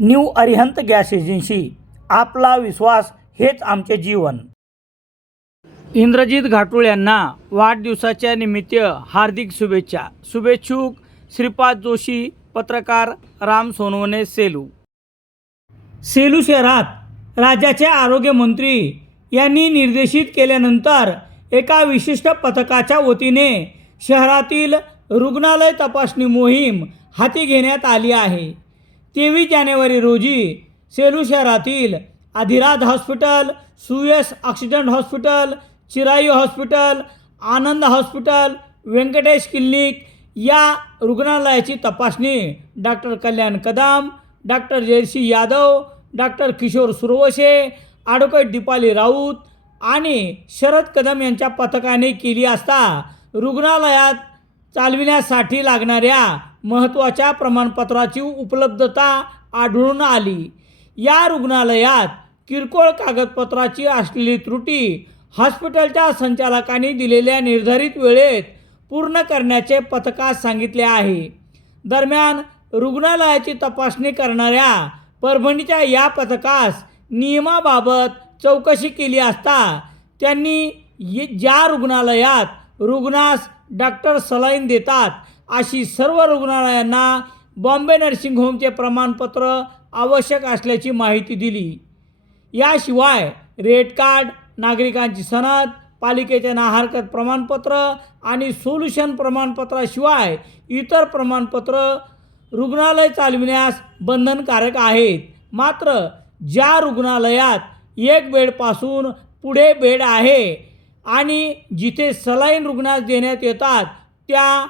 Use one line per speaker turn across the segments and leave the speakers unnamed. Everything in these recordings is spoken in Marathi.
New Arihant gas agency. आपला विश्वास हेच आमचे जीवन. इंद्रजित घाटुळ यांना वाढदिवसाच्या निमित्त हार्दिक शुभेच्छा. शुभेच्छुक श्रीपाद जोशी पत्रकार राम सोनवणे सेलू. सेलू शहरात राज्याचे आरोग्यमंत्री यांनी निर्देशित केल्यानंतर एका विशिष्ट पथकाच्या वतीने शहरातील रुग्णालय तपासणी मोहीम हाती घेण्यात आली आहे. तेवीस जानेवारी रोजी सेलू शहरातील Adhiraj hospital Suyas accident hospital Chirayu hospital Anand hospital Venkatesh clinic या रुग्णालयाची तपासणी doctor Kalyan Kadam doctor Jayshree Yadav doctor Kishor Suravshe advocate Deepali Raut आणि शरद कदम यांच्या पथकाने केली असता रुग्णालयात चालविण्यासाठी लागणाऱ्या महत्त्वाच्या प्रमाणपत्राची उपलब्धता आढळून आली. या रुग्णालयात किरकोळ कागदपत्राची असलेली त्रुटी हॉस्पिटलच्या संचालकांनी दिलेल्या निर्धारित वेळेत पूर्ण करण्याचे पथकास सांगितले आहे. दरम्यान रुग्णालयाची तपासणी करणाऱ्या परभणीच्या या पथकास नियमाबाबत चौकशी केली असता त्यांनी ज्या रुग्णालयात रुग्णास डॉक्टर सलाईन देतात अशी सर्व रुग्णालयांना बॉम्बे नर्सिंग होमचे प्रमाणपत्र आवश्यक असल्याची माहिती दिली. याशिवाय रेड कार्ड नागरिकांची सनद पालिकेचे नाहरकत प्रमाणपत्र आणि सोल्युशन प्रमाणपत्राशिवाय इतर प्रमाणपत्र रुग्णालय चालविण्यास बंधनकारक आहेत. मात्र ज्या रुग्णालयात एक बेडपासून पुढे बेड आहे आणि जिथे सलाईन रुग्णास देण्यात येतात त्या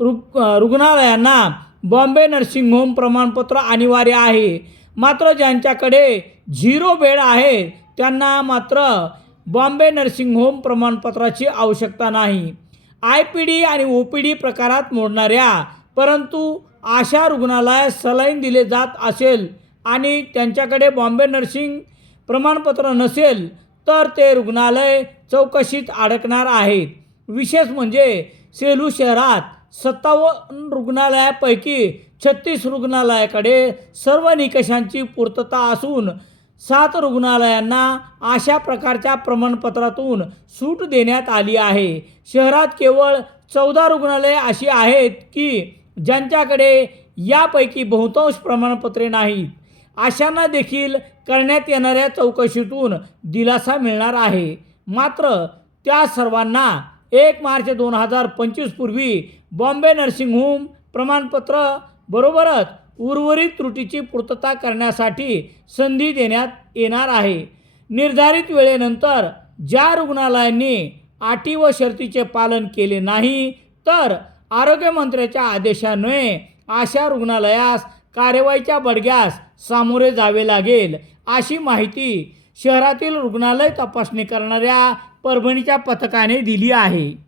रुग रुग्णालयांना बॉम्बे नर्सिंग होम प्रमाणपत्र अनिवार्य आहे. मात्र ज्यांच्याकडे झिरो बेड आहे त्यांना मात्र बॉम्बे नर्सिंग होम प्रमाणपत्राची आवश्यकता नाही. आय पी डी आणि ओ पी डी प्रकारात मोडणाऱ्या परंतु अशा रुग्णालयात सलाईन दिले जात असेल आणि त्यांच्याकडे बॉम्बे नर्सिंग प्रमाणपत्र नसेल तर ते रुग्णालय चौकशीत अडकणार आहेत. विशेष म्हणजे सेलू शहरात सत्तावन्न रुग्णालयापैकी छत्तीस रुग्णालयाकडे सर्व निकषांची पूर्तता असून सात रुग्णालयांना अशा प्रकारच्या प्रमाणपत्रातून सूट देण्यात आली आहे. शहरात केवळ चौदा रुग्णालये अशी आहेत की ज्यांच्याकडे यापैकी बहुतांश प्रमाणपत्रे नाहीत. अशांना देखील करण्यात येणाऱ्या चौकशीतून दिलासा मिळणार आहे. मात्र त्या सर्वांना एक मार्च दोन हजार पंचवीसपूर्वी बॉम्बे नर्सिंग होम प्रमाणपत्र बरोबरच उर्वरित त्रुटीची पूर्तता करण्यासाठी संधी देण्यात येणार आहे. निर्धारित वेळेनंतर ज्या रुग्णालयांनी अटी व शर्तीचे पालन केले नाही तर आरोग्यमंत्र्याच्या आदेशान्वये अशा रुग्णालयास कार्यवाहीच्या बडग्यास सामोरे जावे लागेल अशी माहिती शहरातील रुग्णालय तपासणी करणाऱ्या परभणीच्या पथकाने दिली आहे.